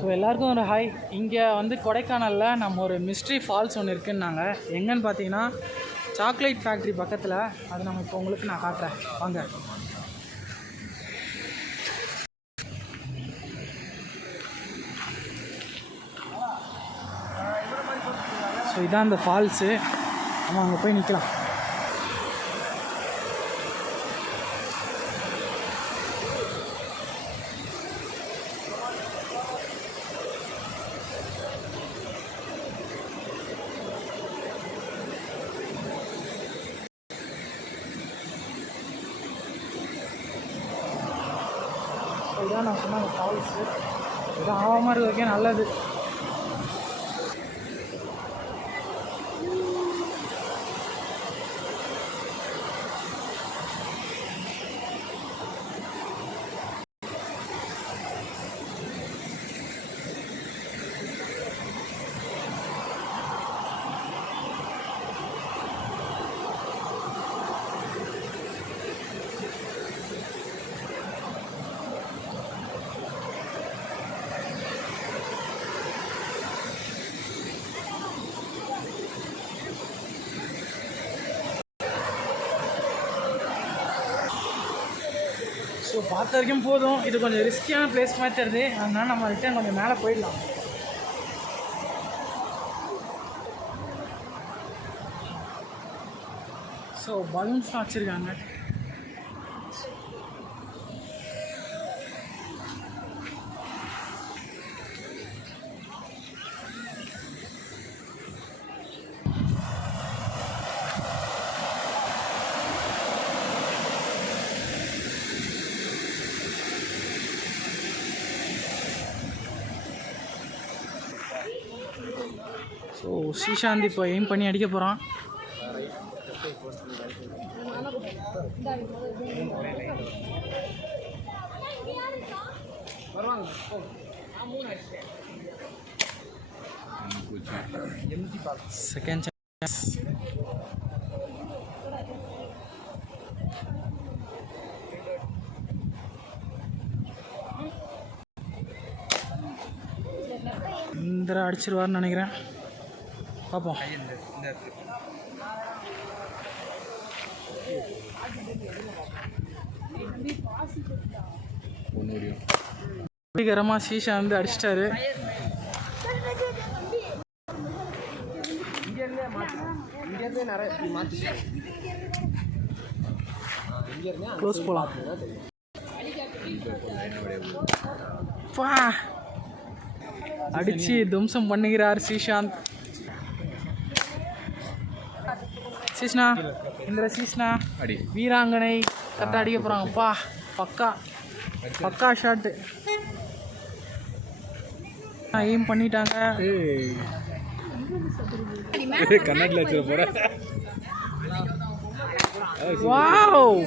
So எல்லாருக்கும் ஒரு hi. இங்கே வந்து கொடைக்கானலில் நம்ம ஒரு மிஸ்ட்ரி ஃபால்ஸ் ஒன்று இருக்குன்னாங்க. எங்கன்னு பார்த்தீங்கன்னா சாக்லேட் ஃபேக்ட்ரி பக்கத்தில். அது நம்ம இப்போ உங்களுக்கு நான் காட்டுறேன் வாங்க. ஸோ இதான் அந்த ஃபால்ஸு. நம்ம அங்கே போய் நிற்கலாம். இதான் நான் சொன்ன ஃபால்ஸு. இதான் ஆகாமல் இருக்கிறதுக்கே நல்லது. ஸோ பார்த்த வரைக்கும் போதும். இது கொஞ்சம் ரிஸ்கியான பிளேஸ் மாதிரி தருது. அதனால நம்ம ரிட்டர்ன் கொஞ்சம் மேலே போயிடலாம். ஸோ பலூன்ஸ்லாம் வச்சுருக்காங்க. ஸோ ஸ்ரீசாந்த் இப்போ எய்ம் பண்ணி அடிக்க போகிறான். Second chance. இந்த அடிச்சிருவார்னு நினைக்கிறேன். பார்ப்போம். சீக்கிரமாக சீஷா வந்து அடிச்சிட்டாரு. க்ளோஸ் போகலாம். அடிச்சு துவம்சம் பண்ணுகிறார் ஸ்ரீசாந்த். சீஷ்ணா இந்த சீஷ்ணா வீராங்கனை கரெக்டாக அடிக்க போகிறாங்கப்பா. பக்கா ஷாட்டு எய்ம் பண்ணிட்டாங்க. கன்னடில் வச்சுட போகிறேன். வாவ்.